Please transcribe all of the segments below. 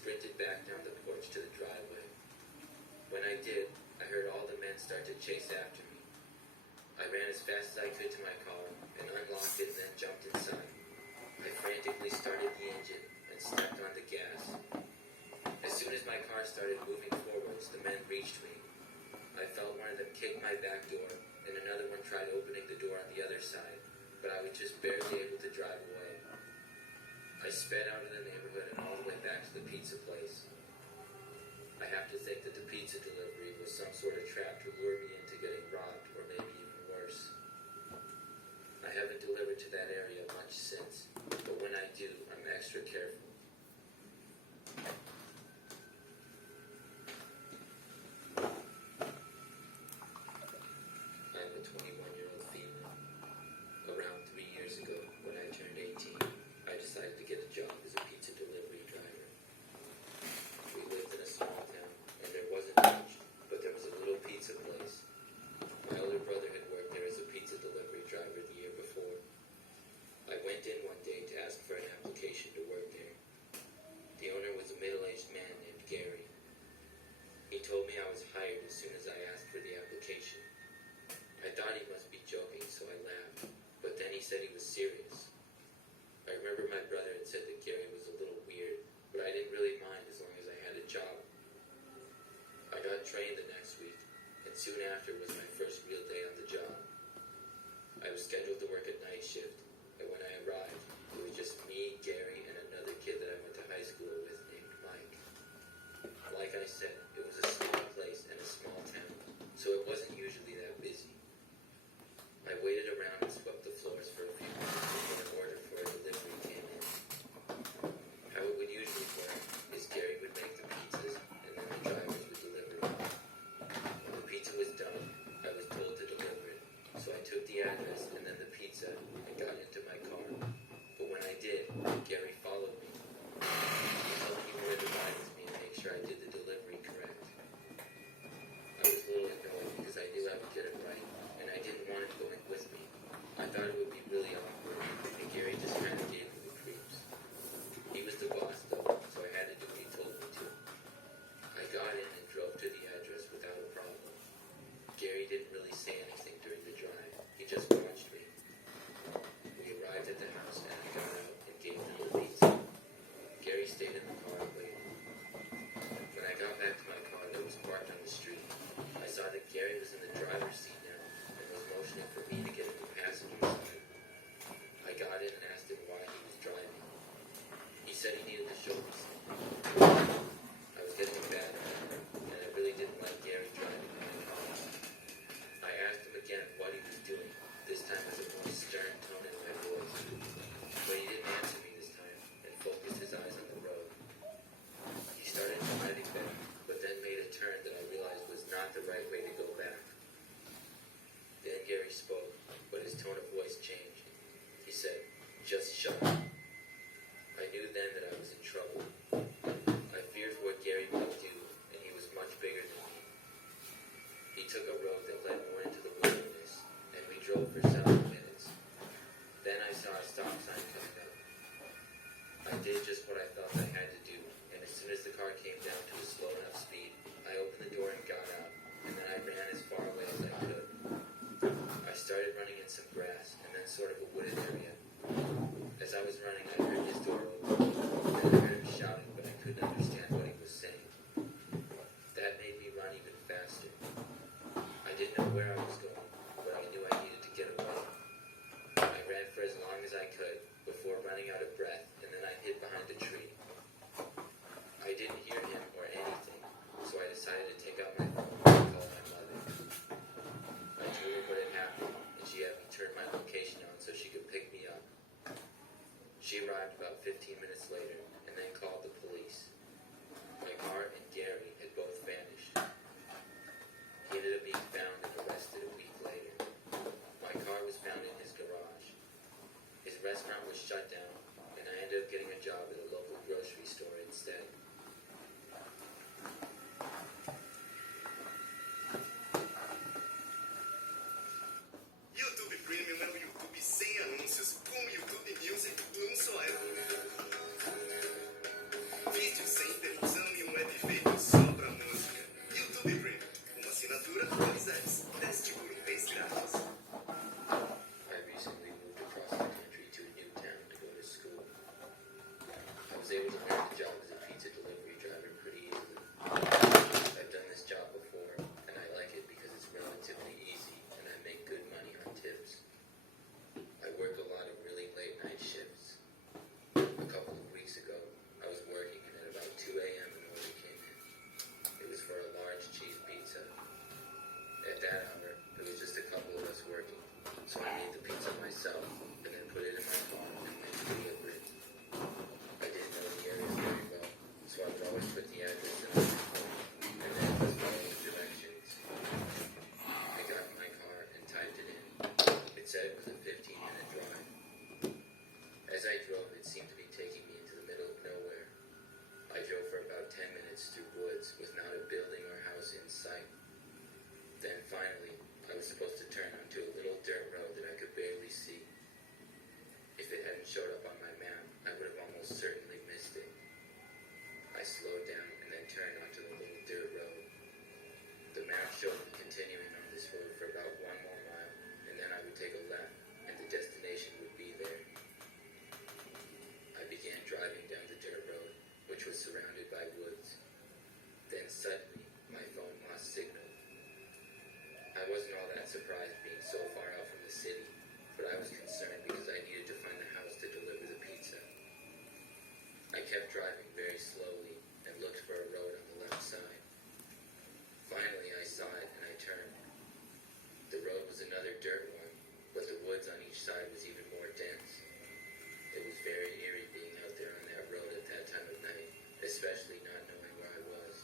sprinted back down the porch to the driveway. When I did, I heard all the men start to chase after me. I ran as fast as I could to my car and unlocked it and then jumped inside. I frantically started the engine and stepped on the gas. As soon as my car started moving forwards, the men reached me. I felt one of them kick my back door, and another one tried opening the door on the other side, but I was just barely able to drive away. I sped out of the neighborhood and all the way back to the pizza place. I have to think that the pizza delivery was some sort of trap to lure me into getting robbed, or maybe even worse. I haven't delivered to that area much since, but when I do, I'm extra careful. I'm a 21-year-old female. Around 3 years ago, when I turned 18, I decided to get a job as a pizza delivery driver. We lived in a small town, and there wasn't much, but there was a little pizza place. My older brother had worked there as a pizza delivery driver the year before. I went in one day to ask for an application to work there. The owner was a middle-aged man named Gary. He told me I was hired as soon as I asked for the application. I thought he must be joking, so I laughed, but then he said he was serious. I remember my brother had said that Gary was a little weird, but I didn't really mind as long as I had a job. I got trained the next week, and soon after was my first real day on the job. I was scheduled to work a night shift, and when I arrived, it was just me, Gary, and another kid that I went to high school with named Mike. Like I said, it was a small place and a small town, so it wasn't usually that busy. I waited around and swept the floors for a few minutes before an order for a delivery came in. How it would usually work is Gary would make the pizzas, and then the drivers would deliver them. When the pizza was done, I was told to deliver it, so I took the address and then the pizza and got into my car. But when I did, Gary followed me. He told me he wanted to ride with me to make sure I did the delivery correct. I was a little annoyed because I knew I would get it right, and I didn't want him going with me. I thought it would be really awkward, and Gary just kind of gave me the creeps. He was the boss though, so I had to do what he told me to. I got in and drove to the address without a problem. Gary didn't really say anything during the drive. He just watched me. We arrived at the house and I got out and gave him the pizza. Gary stayed in the car and waited. When I got back to my car that was parked on the street, I saw that Gary was in the driver's seat now and was motioning for me to get in the passenger side. I got in and asked him why he was driving. He said he needed to show me something. I was getting a bad habit, and I really didn't like Gary driving my car. I asked him again what he was doing, this time with a more stern tone in my voice. But he didn't answer me this time, and focused his eyes on the road. He started driving back, but then made a turn that I realized was not the right way to go back. Then Gary spoke, but his tone of voice changed. He said, "Just shut up." I knew then that I was in trouble. I feared for what Gary might do, and he was much bigger than me. He took a road that led more into the wilderness, and we drove for several minutes. Then I saw a stop sign coming up. I did just what I thought I had to do, and as soon as the car came down to a slow enough speed, I opened the door and got out, and then I ran as far away as I could. I started running in some grass, and then sort of a wooded area. As I was running, I heard his door open, and I heard him shouting, but I couldn't understand what he was saying. That made me run even faster. I didn't know where I was going, but I knew I needed to get away. I ran for as long as I could, before running out of breath, and then I hid behind a tree. I didn't hear him or anything, so I decided to take out my phone and call my mother. I told her what had happened, and she had me turn my location on so she could pick me up. She arrived about 15 minutes later, and then called the police. My car and Gary had both vanished. He ended up being found and arrested a week later. My car was found in his garage. His restaurant was shut down, and I ended up getting a job at a local grocery store instead. YouTube Premium é o YouTube sem anúncios, como YouTube Music em um só app. Vídeos sem internet. was able to land a job as a pizza delivery driver pretty easily. I've done this job before, and I like it because it's relatively easy, and I make good money on tips. I work a lot of really late night shifts. A couple of weeks ago, I was working, and at about 2 a.m. an order came in. It was for a large cheese pizza. At that hour, it was just a couple of us working, so I made the pizza myself, and then put it in my car and went to deliver it. I didn't know the area very well, so I would always put the address in my phone, and then just follow the directions. I got in my car and typed it in. It said it was a 15-minute drive. As I drove, it seemed to be taking me into the middle of nowhere. I drove for about 10 minutes through woods with not a building or house in sight. Then finally, I was supposed to turn onto a little dirt road that I could barely see. If it hadn't showed up on my map, I would have almost certainly missed it. I slowed down and then turned onto the little dirt road. The map showed me continuing on this road for about 1 more mile, and then I would take a left, and the destination would be there. I began driving down the dirt road, which was surrounded by woods. Then suddenly, my phone lost signal. I wasn't all that surprised being so far out from the city, but I was concerned because I needed to find a house to deliver the pizza. I kept driving very slowly and looked for a road on the left side. Finally, I saw it and I turned. The road was another dirt one, but the woods on each side was even more dense. It was very eerie being out there on that road at that time of night, especially not knowing where I was.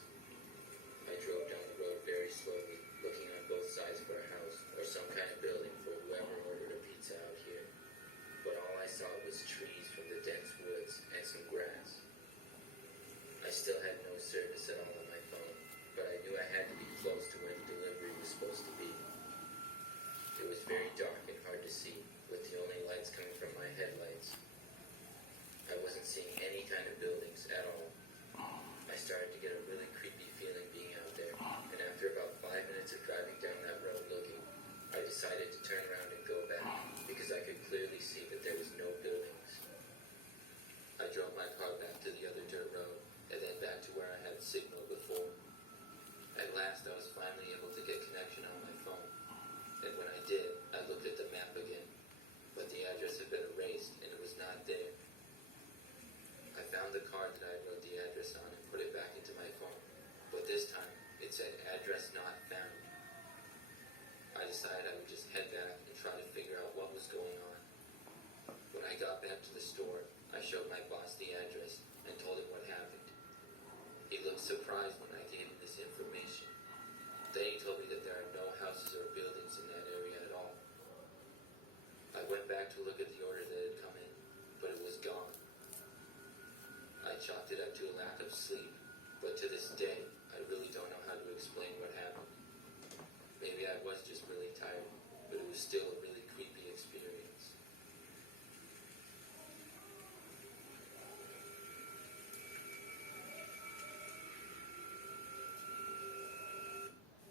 I drove down the road very slowly, looking on both sides for a house or some kind of building for whoever ordered a pizza out here. But all I saw was trees from the dense woods and some grass. I still had no service at all on my phone, but I knew I had to be close to where the delivery was supposed to be. It was very dark and hard to see, with the only lights coming from my headlights. I wasn't seeing any kind of buildings at all. I started to get a really creepy feeling being out there, and after about 5 minutes of driving down that road looking, I decided to turn around and go back, because I could clearly see that there was no buildings. I drove my car back to the other dirt road, and then back to where I had signal before. At last, I was finally able to get connection on my phone, and when I did, I looked at the map again, but the address had been erased, and it was not there. I found the card that I wrote the address on and put it back into my phone, but this time, it said address not found. I decided I would just head back and try to figure out what was going on. When I got back to the store, I showed my boss the address and told him what happened. He looked surprised when I gave him this information. Then he told me that there are no houses or buildings in that area at all. I went back to look at the order that had come in, but it was gone. I chalked it up to a lack of sleep, but to this day, I really don't know how to explain what happened. Maybe I was just really tired, but it was still a really creepy experience.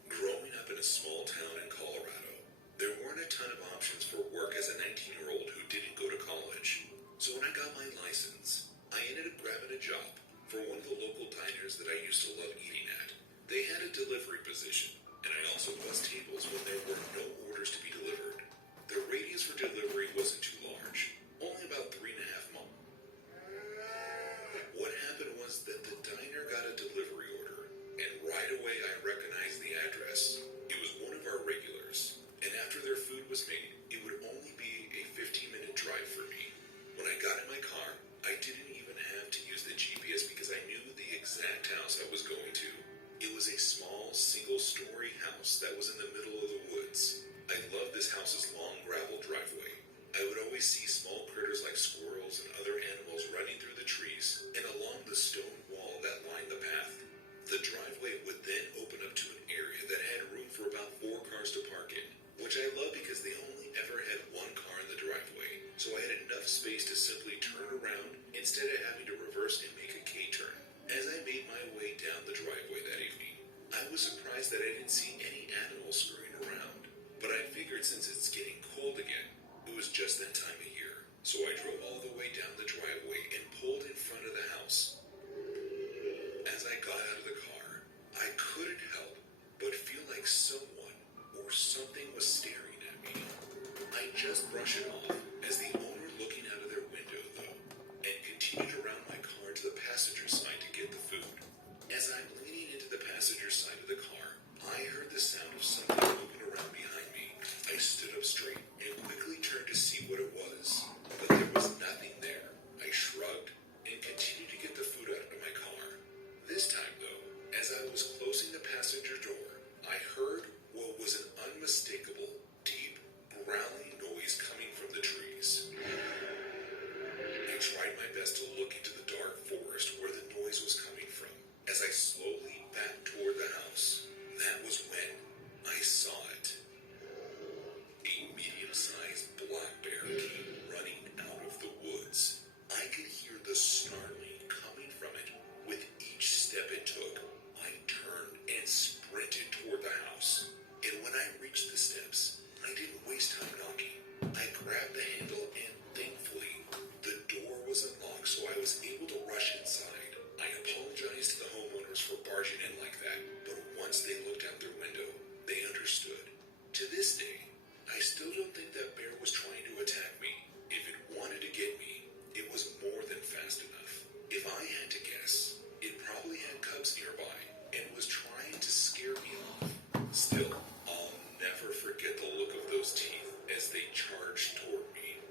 Growing up in a small town in Colorado, there weren't a ton of options for work as a 19-year-old who didn't go to college. So when I got my license, I ended up grabbing a job for one of the local diners that I used to love eating at. They had a delivery position, and I also bussed tables when there were no orders to be delivered. The radius for delivery wasn't too large, only about 3.5 miles. What happened was that the diner got a delivery order, and right away I recognized the address. It was one of our regulars, and after their food was made, it would only be a 15-minute drive for me. When I got in my car, I didn't even have to use the GPS because I knew the exact house I was going to. It was a small, single-story house that was in the middle of the woods. I loved this house's long gravel driveway. I would always see small critters like squirrels and other animals running through the trees and along the stone wall that lined the path. The driveway would then open up to an area that had room for about 4 cars to park in, which I love because they only ever had 1 car in the driveway, so I had enough space to simply turn around instead of having to reverse and make a K-turn. As I made my way down the driveway that evening, I was surprised that I didn't see any animals scurrying around, but I figured since it's getting cold again, it was just that time of year. So I drove all the way down the driveway and pulled in front of the house made it around my car to the passenger side to get the food. As I'm leaning into the passenger side of the car, I heard the sound of something moving around behind me. I stood up straight and quickly turned to see what it was, but there was nothing there. I shrugged and continued to get the food out of my car. This time, though, as I was closing the passenger door, I heard what was an unmistakable, deep, growling noise coming from the trees. I tried my best to look into the dark forest where the noise was coming from. As I slowly backed toward the house, that was when I saw it. A medium-sized black bear came running out of the woods. I could hear the snarling coming from it. With each step it took, I turned and sprinted toward the house. And when I reached the steps, I didn't waste time knocking. I grabbed the handle and thankfully, the door was unlocked, so I was able to rush inside. I apologized to the homeowners for barging in like that, but once they looked out their window, they understood. To this day, I still don't think that bear was trying to attack me. If it wanted to get me, it was more than fast enough. If I had to guess, it probably had cubs nearby and was trying to scare me off. Still, I'll never forget the look of those teeth as they charged toward me.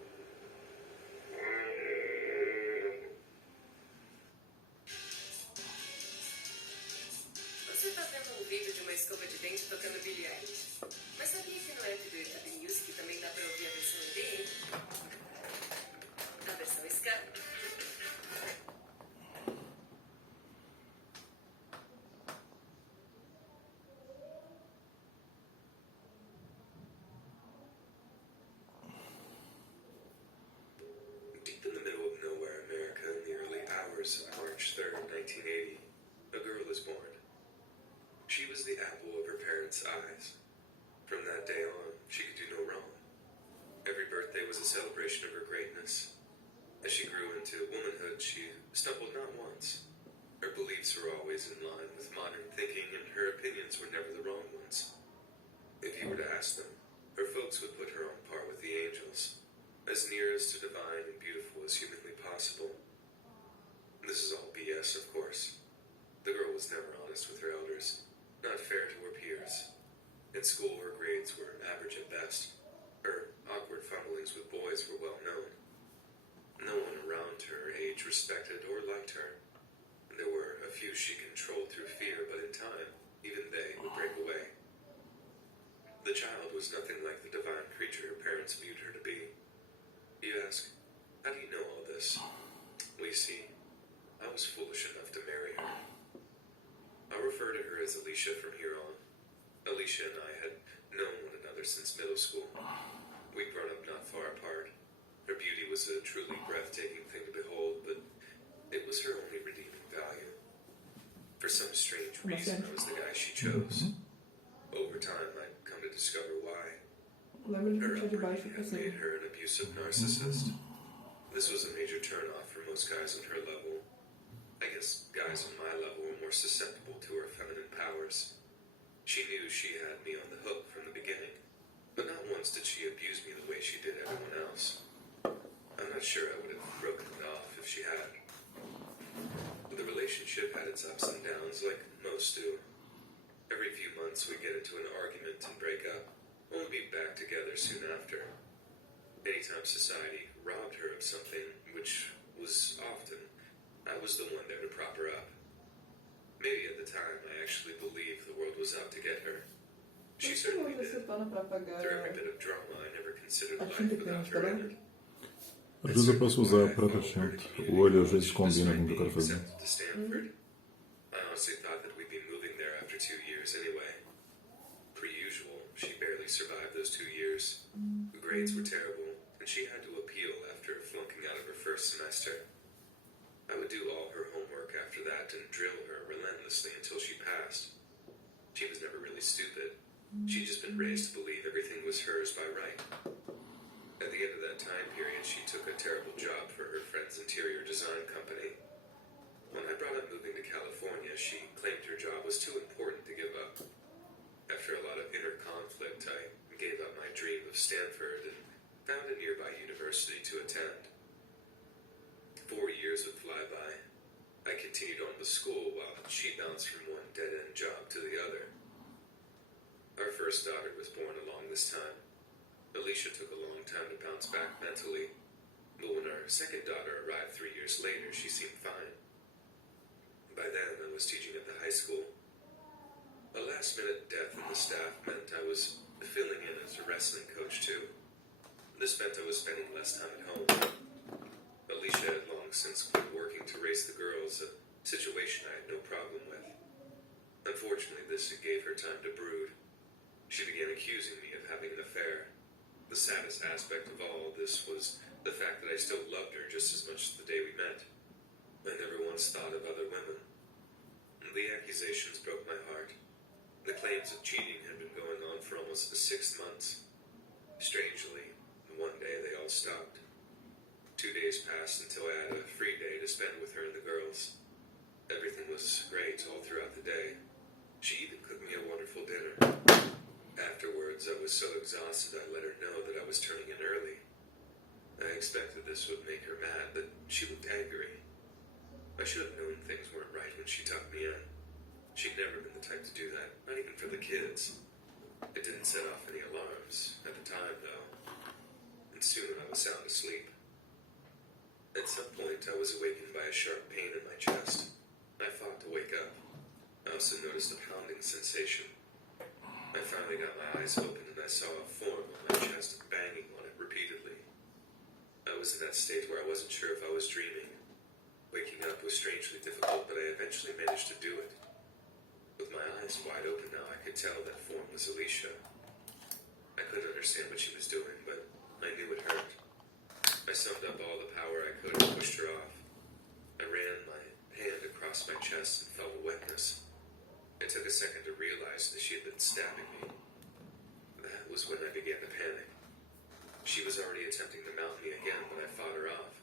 Você tá vendo um vídeo de uma escova de dente tocando Billie Eilish. Mas sabia que no app do YouTube Music também dá pra ouvir a versão indie? A versão ska? Deep in the middle of nowhere, America, in the early hours of March 3rd, 1980, a girl is born. She was the apple of her parents' eyes. From that day on, she could do no wrong. Every birthday was a celebration of her greatness. As she grew into womanhood, she stumbled not once. Her beliefs were always in line with modern thinking, and her opinions were never the wrong ones. If you were to ask them, her folks would put her on par with the angels, as near as to divine and beautiful as humanly possible. This is all BS, of course. The girl was never honest with her elders, not fair to her peers. In school, her grades were average at best. Her awkward fumblings with boys were well known. No one around her age respected or liked her. There were a few she controlled through fear, but in time, even they would break away. The child was nothing like the divine creature her parents viewed her to be. You ask, how do you know all this? Well, you see, I was foolish enough to marry her. I'll refer to her as Alicia from here on. Alicia and I had known one another since middle school. We'd grown up not far apart. Her beauty was a truly breathtaking thing to behold, but it was her only redeeming value. For some strange reason, I was the guy she chose. Over time, I'd come to discover why. Her upbringing had made her an abusive narcissist. This was a major turn-off for most guys on her level. I guess guys on my level were more susceptible to her feminine powers. She knew she had me on the hook from the beginning, but not once did she abuse me the way she did everyone else. I'm not sure I would have broken it off if she had. The relationship had its ups and downs like most do. Every few months we'd get into an argument and break up, only be back together soon after. Anytime society robbed her of something, which was often, I was the one there to prop her up. Maybe at the time I actually believed the world was out to get her. She certainly did. Through every bit of drama, I never considered life without her in it. Ajuda posso usar para acrescento. O olho às vezes combina com o que eu quero fazer. To Stanford. I honestly thought that we'd be moving there after 2 years anyway. Per usual, she barely survived those 2 years. The grades were terrible, and she had to appeal after flunking out of her first semester. I would do all her homework after that and drill her relentlessly until she passed. She was never really stupid. She'd just been raised to believe everything was hers by right. At the end of that time period, she took a terrible job for her friend's interior design company. When I brought up moving to California, she claimed her job was too important to give up. After a lot of inner conflict, I gave up my dream of Stanford and found a nearby university to attend. 4 years years would fly by. I continued on with school while she bounced from one dead-end job to the other. Our first daughter was born along this time. Alicia took a long time to bounce back mentally, but when our second daughter arrived 3 years later, she seemed fine. By then, I was teaching at the high school. A last-minute death in the staff meant I was filling in as a wrestling coach, too. This meant I was spending less time at home. Alicia had long since quit working to raise the girls, a situation I had no problem with. Unfortunately, this gave her time to brood. She began accusing me of having an affair. The saddest aspect of all this was the fact that I still loved her just as much as the day we met. I never once thought of other women. The accusations broke my heart. The claims of cheating had been going on for almost 6 months. Strangely, one day they all stopped. 2 days passed until I had a free day to spend with her and the girls. Everything was great all throughout the day. She even cooked me a wonderful dinner. Afterwards, I was so exhausted I let her know that I was turning in early. I expected this would make her mad, but she looked angry. I should have known things weren't right when she tucked me in. She'd never been the type to do that, not even for the kids. It didn't set off any alarms at the time, though. And soon I was sound asleep. At some point, I was awakened by a sharp pain in my chest. I fought to wake up. I also noticed a pounding sensation. I finally got my eyes open and I saw a form on my chest banging on it repeatedly. I was in that state where I wasn't sure if I was dreaming. Waking up was strangely difficult, but I eventually managed to do it. With my eyes wide open now, I could tell that form was Alicia. I couldn't understand what she was doing, but I knew it hurt. I summed up all the power I could and pushed her off. I ran my hand across my chest and felt a wetness. It took a second to realize that she had been stabbing me. That was when I began to panic. She was already attempting to mount me again, but I fought her off.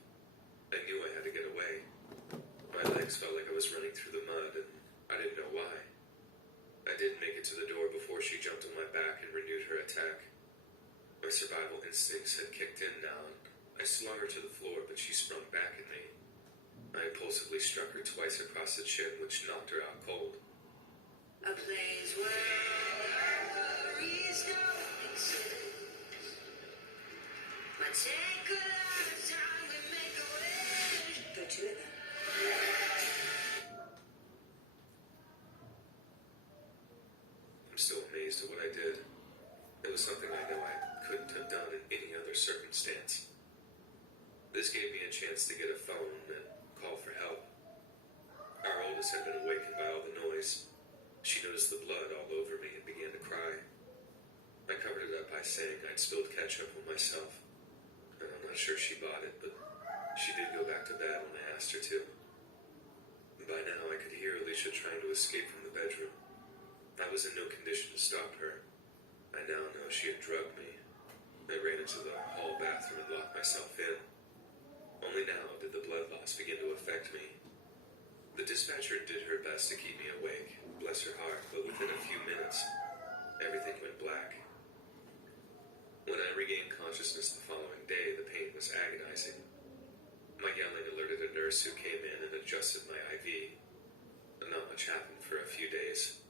I knew I had to get away. My legs felt like I was running through the mud, and I didn't know why. I did make it to the door before she jumped on my back and renewed her attack. My survival instincts had kicked in now, and I slung her to the floor, but she sprung back at me. I impulsively struck her twice across the chin, which knocked her out cold. A place where worries don't exist. Might take a lifetime to make a wish. Go to it then. I'm still amazed at what I did. It was something I know I couldn't have done in any other circumstance. This gave me a chance to get a phone and call for help. Our oldest had been awakened by all the noise. She noticed the blood all over me and began to cry. I covered it up by saying I'd spilled ketchup on myself. And I'm not sure she bought it, but she did go back to bed when I asked her to. By now, I could hear Alicia trying to escape from the bedroom. I was in no condition to stop her. I now know she had drugged me. I ran into the hall bathroom and locked myself in. Only now did the blood loss begin to affect me. The dispatcher did her best to keep me awake, bless her heart, but within a few minutes, everything went black. When I regained consciousness the following day, the pain was agonizing. My yelling alerted a nurse who came in and adjusted my IV. But not much happened for a few days.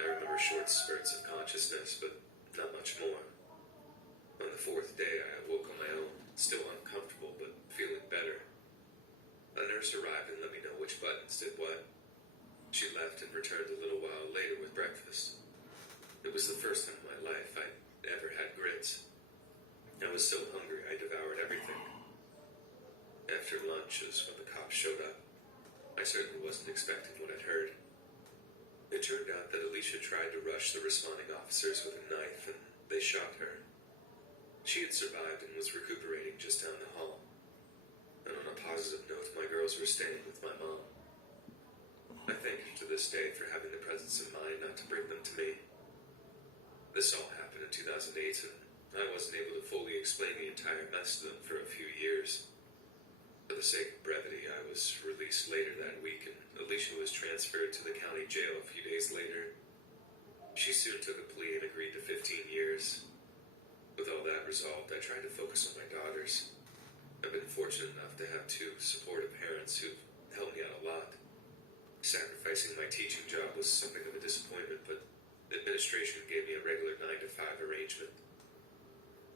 I remember short spurts of consciousness, but not much more. On the 4th day, I awoke on my own, still uncomfortable, but feeling better. A nurse arrived and let me know which buttons did what. She left and returned a little while later with breakfast. It was the first time in my life I'd ever had grits. I was so hungry I devoured everything. After lunch is when the cops showed up. I certainly wasn't expecting what I'd heard. It turned out that Alicia tried to rush the responding officers with a knife and they shot her. She had survived and was recuperating just down the hall. And on a positive note, my girls were staying with my mom. I thank her to this day for having the presence of mind not to bring them to me. This all happened in 2008, and I wasn't able to fully explain the entire mess to them for a few years. For the sake of brevity, I was released later that week, and Alicia was transferred to the county jail a few days later. She soon took a plea and agreed to 15 years. With all that resolved, I tried to focus on my daughters. I've been fortunate enough to have 2 supportive parents parents who've helped me out a lot. Sacrificing my teaching job was something of a disappointment, but the administration gave me a regular 9-to-5 arrangement.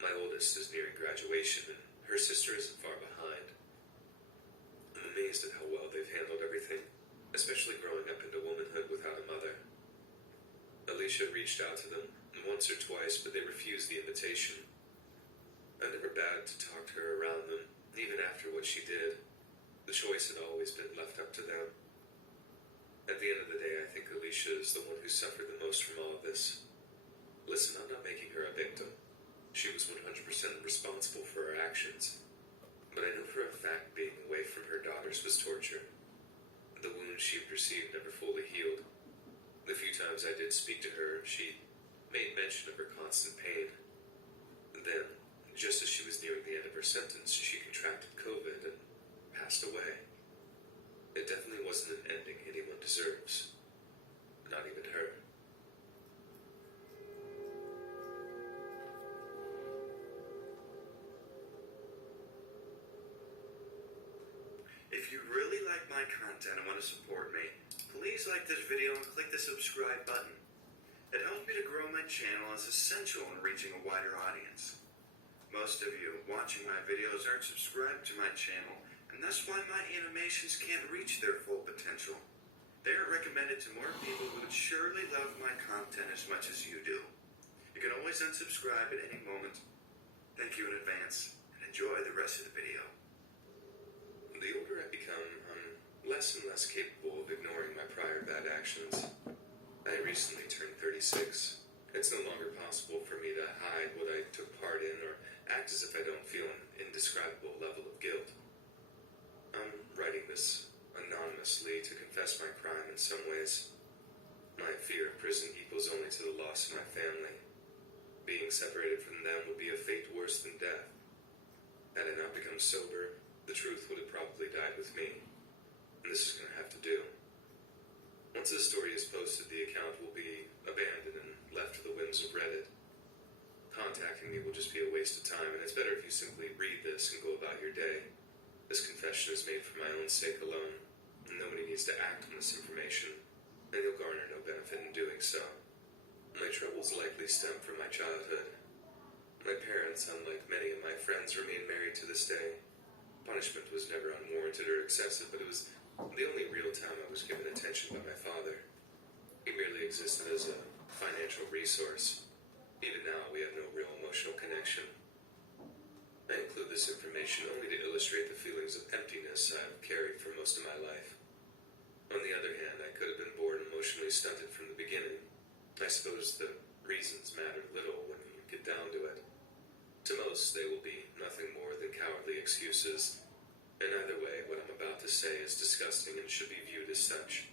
My oldest is nearing graduation, and her sister isn't far behind. I'm amazed at how well they've handled everything, especially growing up into womanhood without a mother. Alicia reached out to them once or twice, but they refused the invitation. I never batted to talk to her around them, even after what she did. The choice had always been left up to them. At the end of the day, I think Alicia is the one who suffered the most from all of this. Listen, I'm not making her a victim. She was 100% responsible for her actions. But I know for a fact being away from her daughters was torture. The wounds she received never fully healed. The few times I did speak to her, she made mention of her constant pain. Then, just as she was nearing the end of her sentence, she contracted COVID and passed away. It definitely wasn't an ending anyone deserves. Not even her. If you really like my content and want to support me, please like this video and click the subscribe button. It helps me to grow my channel and is essential in reaching a wider audience. Most of you watching my videos aren't subscribed to my channel, and that's why my animations can't reach their full potential. They are recommended to more people who would surely love my content as much as you do. You can always unsubscribe at any moment. Thank you in advance, and enjoy the rest of the video. The older I become, I'm less and less capable of ignoring my prior bad actions. I recently turned 36. It's no longer possible for me to hide what I took part in or act as if I don't feel an indescribable level of guilt. I'm writing this anonymously to confess my crime in some ways. My fear of prison equals only to the loss of my family. Being separated from them would be a fate worse than death. Had I not become sober, the truth would have probably died with me. And this is going to have to do. Once this story is posted, the account will be abandoned and left to the whims of Reddit. Contacting me will just be a waste of time, and it's better if you simply read this and go about your day. This confession is made for my own sake alone, and nobody needs to act on this information, and you'll garner no benefit in doing so. My troubles likely stem from my childhood. My parents, unlike many of my friends, remain married to this day. Punishment was never unwarranted or excessive, but it was the only real time I was given attention by my father. He merely existed as a financial resource. Even now, we have no real emotional connection. I include this information only to illustrate the feelings of emptiness I've carried for most of my life. On the other hand, I could have been born emotionally stunted from the beginning. I suppose the reasons matter little when you get down to it. To most, they will be nothing more than cowardly excuses. And either way, what I'm about to say is disgusting and should be viewed as such.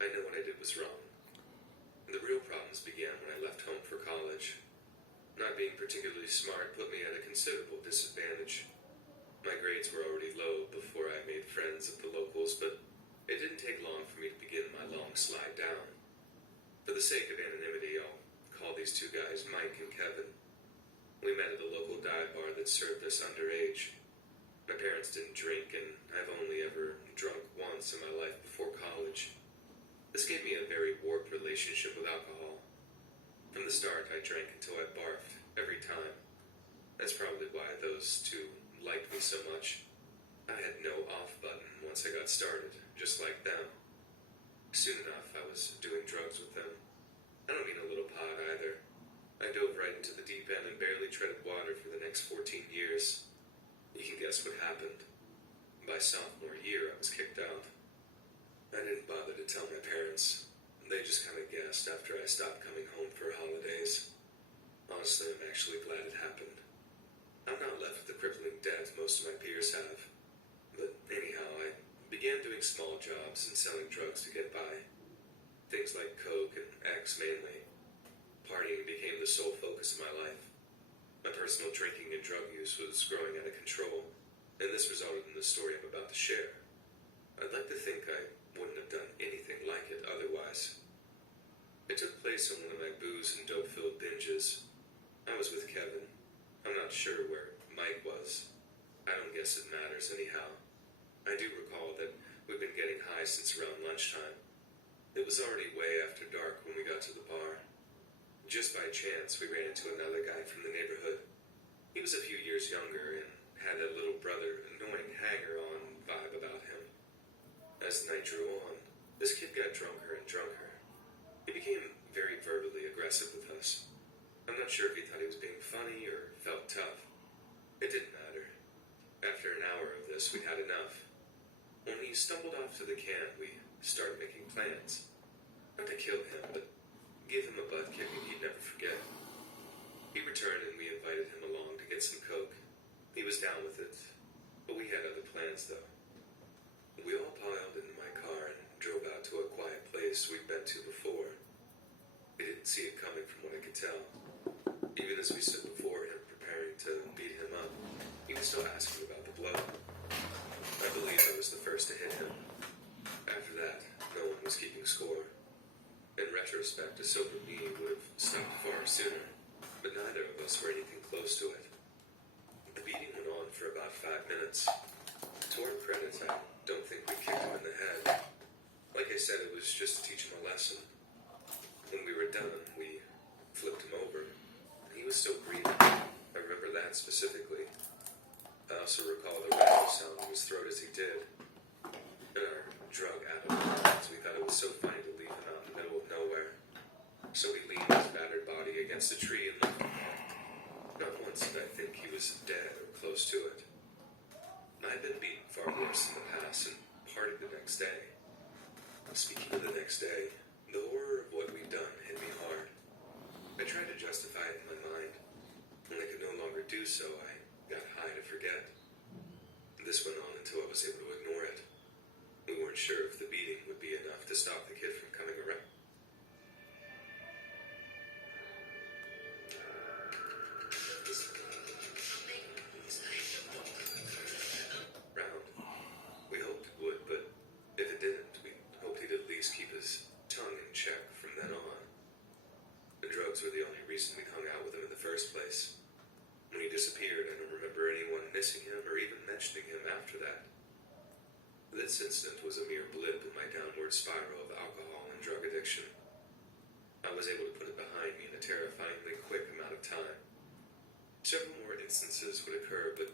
I know what I did was wrong. The real problems began when I left home for college. Not being particularly smart put me at a considerable disadvantage. My grades were already low before I made friends at the locals, but it didn't take long for me to begin my long slide down. For the sake of anonymity, I'll call these two guys Mike and Kevin. We met at a local dive bar that served us underage. My parents didn't drink, and I've only ever drunk once in my life before college. This gave me a very warped relationship with alcohol. From the start, I drank until I barfed, every time. That's probably why those two liked me so much. I had no off button once I got started, just like them. Soon enough, I was doing drugs with them. I don't mean a little pot either. I dove right into the deep end and barely treaded water for the next 14 years. You can guess what happened. By sophomore year, I was kicked out. I didn't bother to tell my parents. They just kind of guessed after I stopped coming home for holidays. Honestly, I'm actually glad it happened. I'm not left with the crippling debt most of my peers have. But anyhow, I began doing small jobs and selling drugs to get by. Things like coke and X mainly. Partying became the sole focus of my life. My personal drinking and drug use was growing out of control, and this resulted in the story I'm about to share. I'd like to think I wouldn't have done anything like it otherwise. It took place on one of my booze and dope-filled binges. I was with Kevin. I'm not sure where Mike was. I don't guess it matters anyhow. I do recall that by since around lunchtime. It was already way after dark when we got to the bar. Just by chance, we ran into another guy from the neighborhood. He was a few years younger and had that little brother, annoying hanger-on vibe about him. As the night drew on, this kid got drunker and drunker. He became very verbally aggressive with us. I'm not sure if he thought he was being funny or felt tough. It didn't matter. After an hour of this, we had enough. When he stumbled off to the camp, we started making plans. Not to kill him, but give him a butt kicking he'd never forget. He returned and we invited him along to get some coke. He was down with it, but we had other plans though. We all piled into my car and drove out to a quiet place we'd been to before. We didn't see it coming from what I could tell. Even as we stood before him preparing to beat him up, he was still asking about the blow. I believe I was the first to hit him. After that, no one was keeping score. In retrospect, a sober me would have stopped far sooner, but neither of us were anything close to it. The beating went on for about 5 minutes. To our credit, I don't think we kicked him in the head. Like I said, it was just to teach him a lesson. When we were done, we flipped him over. He was still breathing. I remember that specifically. I also recall the rattle sound in his throat as he did. In our drug addict minds, we thought it was so funny to leave him out in the middle of nowhere. So we leaned his battered body against a tree and left him there. Not once did I think he was dead or close to it. I'd been beaten far worse in the past and partied the next day. Speaking of the next day, the horror of what we'd done hit me hard. I tried to justify it in my mind. When I could no longer do so, I got high to forget. This went on until I was able to ignore it. We weren't sure if the beating would be enough to stop the kid from coming around. We hoped it would, but if it didn't, we hoped he'd at least keep his tongue in check from then on. The drugs were the only reason we hung out with him in the first place. When he disappeared, I don't remember anyone missing him or even mentioning him after that. This incident was a mere blip in my downward spiral of alcohol and drug addiction. I was able to put it behind me in a terrifyingly quick amount of time. Several more instances would occur, but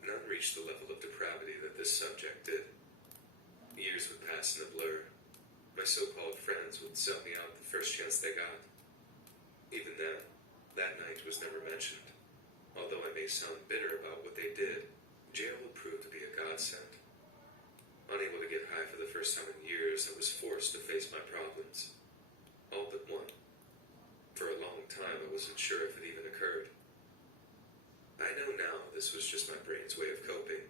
none reached the level of depravity that this subject did. Years would pass in a blur. My so-called friends would sell me out the first chance they got. Even then, that night was never mentioned. Although I may sound bitter about what they did, jail would prove to be a godsend. Unable to get high for the first time in years, I was forced to face my problems. All but one. For a long time, I wasn't sure if it even occurred. I know now this was just my brain's way of coping.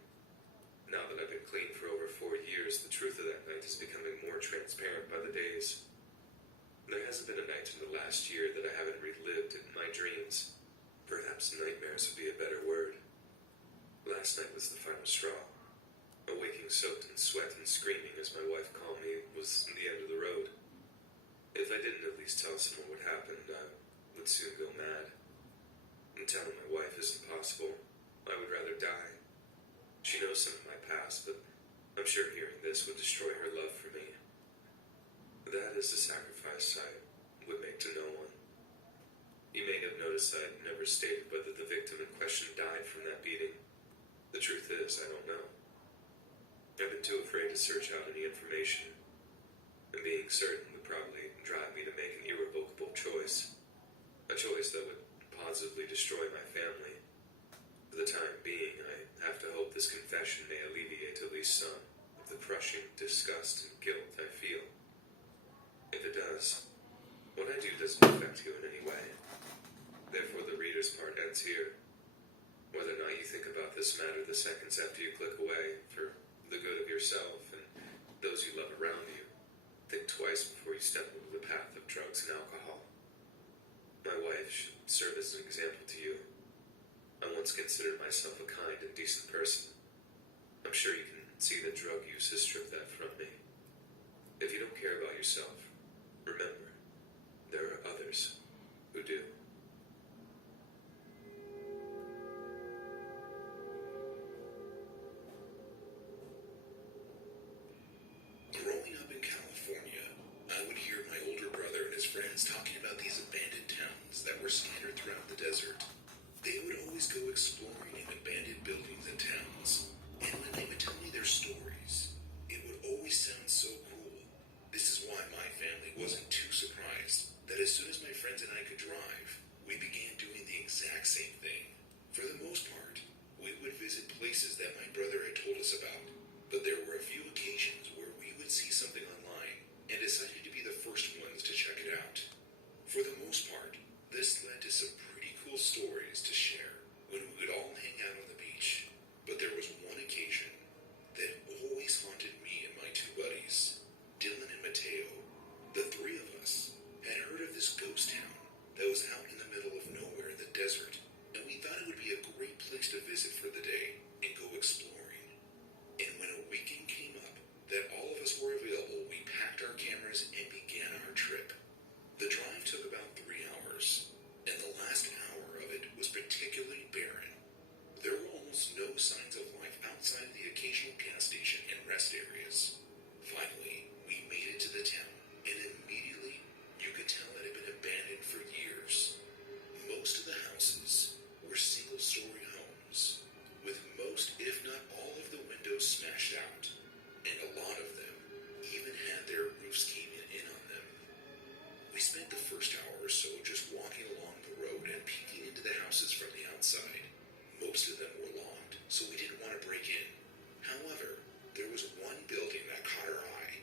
Now that I've been clean for over 4 years, the truth of that night is becoming more transparent by the days. There hasn't been a night in the last year that I haven't relived in my dreams. Perhaps nightmares would be a better word. Last night was the final straw. Awaking soaked in sweat and screaming as my wife called me was the end of the road. If I didn't at least tell someone what happened, I would soon go mad. And telling my wife is impossible. I would rather die. She knows some of my past, but I'm sure hearing this would destroy her love for me. That is the sacrifice I would make to no one. You may have noticed I'd never stated whether the victim in question died from that beating. The truth is, I don't know. I've been too afraid to search out any information, and being certain would probably drive me to make an irrevocable choice. A choice that would positively destroy my family. For the time being, I have to hope this confession may alleviate at least some of the crushing disgust and guilt I feel. If it does, what I do doesn't affect you in any way. Therefore, the reader's part ends here. Whether or not you think about this matter the seconds after you click away, for the good of yourself and those you love around you, think twice before you step into the path of drugs and alcohol. My wife should serve as an example to you. I once considered myself a kind and decent person. I'm sure you can see that drug use has stripped that from me. If you don't care about yourself, remember, there are others who do. Throwing that were scattered throughout the desert. They would always go exploring in abandoned buildings and towns, and when they would tell me their stories, it would always sound so cool. This is why my family wasn't too surprised that as soon as my friends and I could drive, we began doing the exact same thing. For the most part, we would visit places that my brother had told us about, but there were a few occasions where we would see something online and decided to be the first ones to check it out. For the most part, this led to some pretty cool stories to share when we would all hang out on the beach. But there was one occasion that always haunted me and my two buddies, Dylan and Mateo. The three of us had heard of this ghost town that was out in the middle of nowhere in the desert, and we thought it would be a great place to visit for the day and go exploring. And when a weekend came up that all of us were available, we packed our cameras and began our trip. The drive took about 3 hours, and the last hour of it was particularly barren. There were almost no signs of life outside the occasional gas station and rest areas. Finally, we made it to the town, and immediately you could tell it had been abandoned for years. Most of the houses were single-story homes, with most, if not all, of the windows smashed out, and a lot of them even had their roofs caving in on them. We spent the first hour or so just walking along the road and peeking into the houses from the outside. Most of them were locked, so we didn't want to break in. However, there was one building that caught our eye.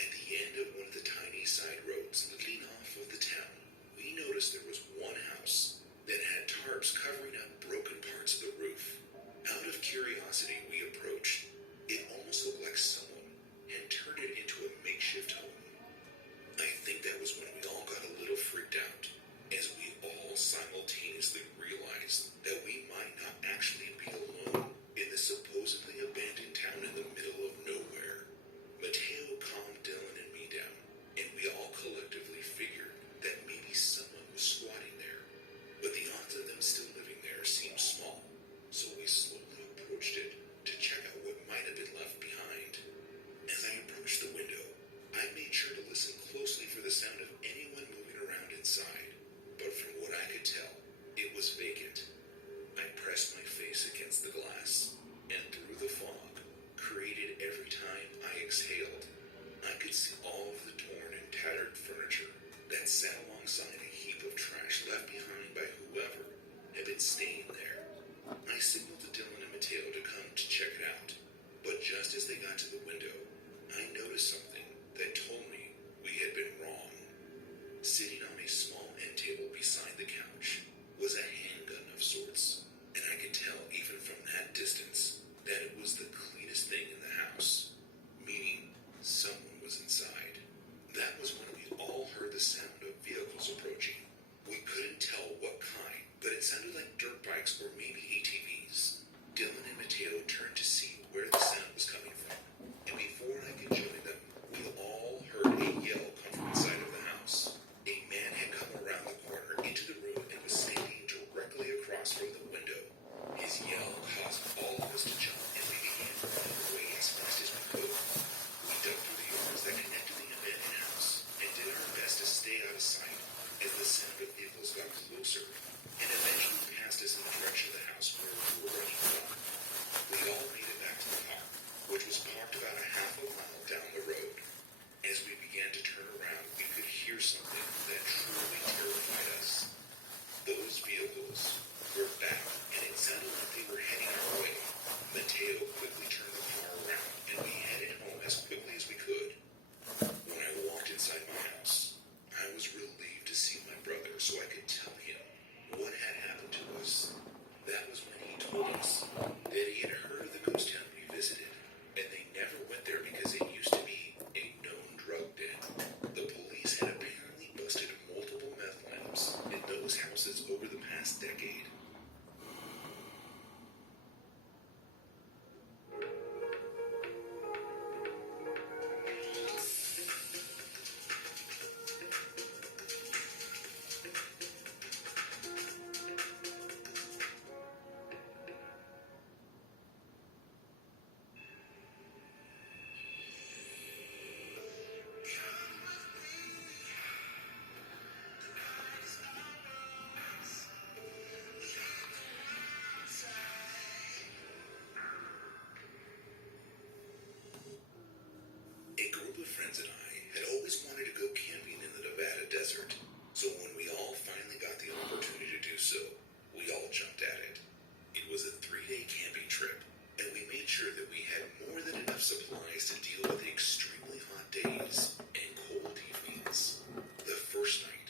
At the end of one of the tiny side roads leading off of the town, we noticed there was one house that had tarps covering up broken parts of the roof. Out of curiosity, we approached. It almost looked like someone had turned it into a makeshift home. I think that was when we all got a little freaked out, as we all simultaneously realized that we might not actually be alone in the supposedly abandoned town in the middle of nowhere. Mateo calmed Dylan and me down, and we all collectively figured that maybe someone was squatting there. But the odds of them still living there seemed small, so we slowly approached it to check out what might have been left behind. As I approached the window, I made sure to listen closely for the sound of anyone moving around inside, but from what I could tell, it was vacant. I pressed my face against the glass, and through the fog, created every time I exhaled, I could see all of the torn and tattered furniture that sat alongside a heap of trash left behind by whoever had been staying there. I signaled to Dylan and Mateo to come to check it out, but just as they got to the window, I noticed something that told me we had been wrong. Sitting on a small end table beside the couch was a handgun of sorts, and I could tell even from that distance that it was the cleanest thing in the house, meaning someone was inside. That was when we all heard the sound of vehicles approaching. We couldn't tell what kind, but it sounded like dirt bikes or maybe ATVs. Dylan and Mateo turned to see where the sound was coming from, and we friends and I had always wanted to go camping in the Nevada desert, so when we all finally got the opportunity to do so, we all jumped at it. It was a 3-day camping trip, and we made sure that we had more than enough supplies to deal with the extremely hot days and cold evenings. The first night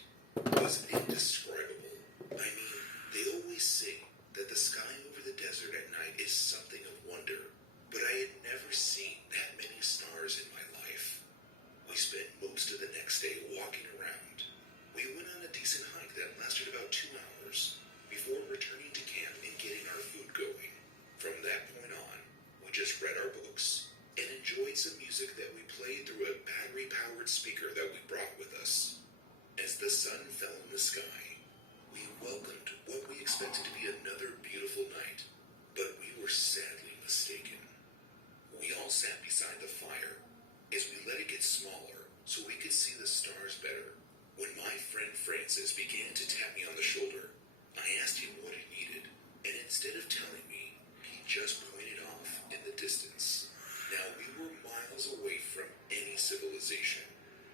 was indescribable. I mean, they always say that the sky over the desert at night is something of wonder, but I had never seen that many stars in my life. We spent most of the next day walking around. We went on a decent hike that lasted about 2 hours before returning to camp and getting our food going. From that point on, we just read our books and enjoyed some music that we played through a battery-powered speaker that we brought with us. As the sun fell in the sky, we welcomed what we expected to be another beautiful night, but we were sadly mistaken. We all sat beside the fire as we let it get smaller so we could see the stars better. When my friend Francis began to tap me on the shoulder, I asked him what he needed, and instead of telling me, he just pointed off in the distance. Now, we were miles away from any civilization,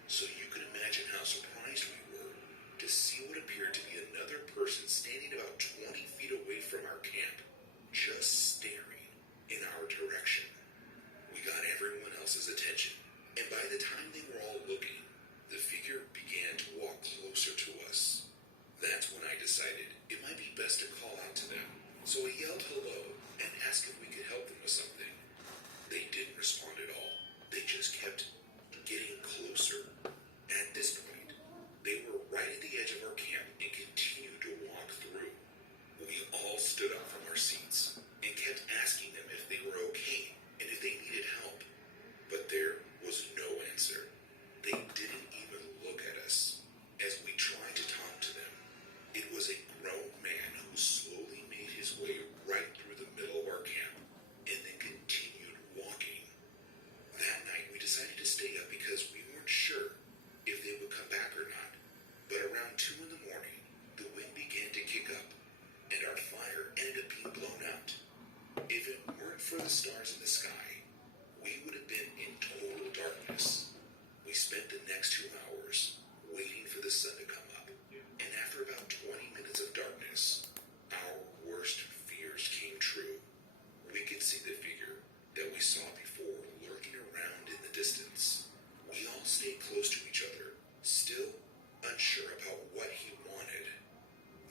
so you can imagine how surprised we were to see what appeared to be another person standing about 20 feet away from our camp, just staring in our direction. We got everyone else's attention, and by the time they were all looking, the figure began to walk closer to us. That's when I decided it might be best to call out to them, so I yelled hello and asked if we could help them with something. They didn't respond at all. They just kept getting closer. At this point, they were right at the edge of our camp and continued to walk through. We all stood up from our seats and kept asking them if they were okay and if they needed help. But there was no answer. They didn't even look at us as we tried to talk to them. It was a grown man who slowly made his way right through the middle of our camp and then continued walking. That night we decided to stay up because we weren't sure if they would come back or not. But around 2 in the morning, the wind began to kick up and our fire ended up being blown out. If it weren't for the stars in the sky, we would have been in total darkness. We spent the next 2 hours waiting for the sun to come up, and after about 20 minutes of darkness, our worst fears came true. We could see the figure that we saw before lurking around in the distance. We all stayed close to each other, still unsure about what he wanted.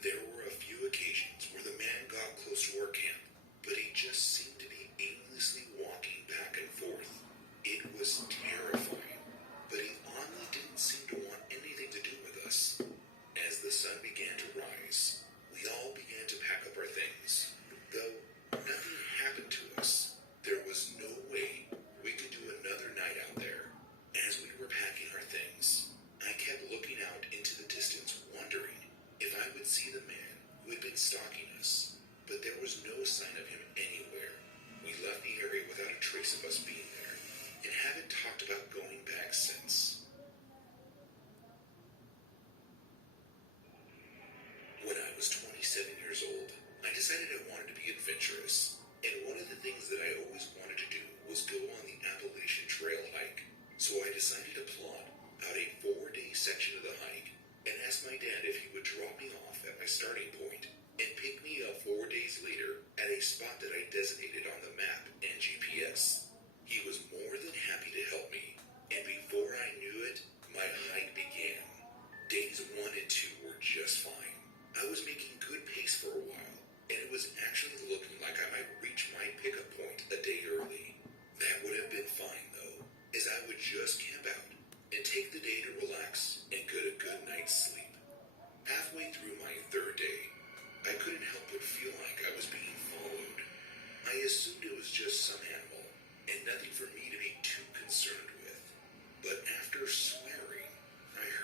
There were a few occasions where the man got close to our camp, but he just seemed to be aimlessly walking back and forth. It was terrifying, but he oddly didn't seem to want anything to do with us. As the sun began to rise, we all began to pack up our things. Though nothing happened to us, there was no way we could do another night out there. As we were packing our things, I kept looking out into the distance, wondering if I would see the man who had been stalking us, but there was no sign of him anywhere. We left the area without a trace of us being there, and haven't talked about going back since. When I was 27 years old, I decided I wanted to be adventurous, and one of the things that I always wanted to do was go on the Appalachian Trail hike. So I decided to plot out a 4-day section of the hike and asked my dad if he would drop me off at my starting point and pick me up 4 days later at a spot that I designated on the map and GPS. He was more than happy to help me, and before I knew it, my hike began. Days 1 and 2 were just fine. I was making good pace for a while, and it was actually looking like I might reach my pickup point a day early. That would have been fine, though, as I would just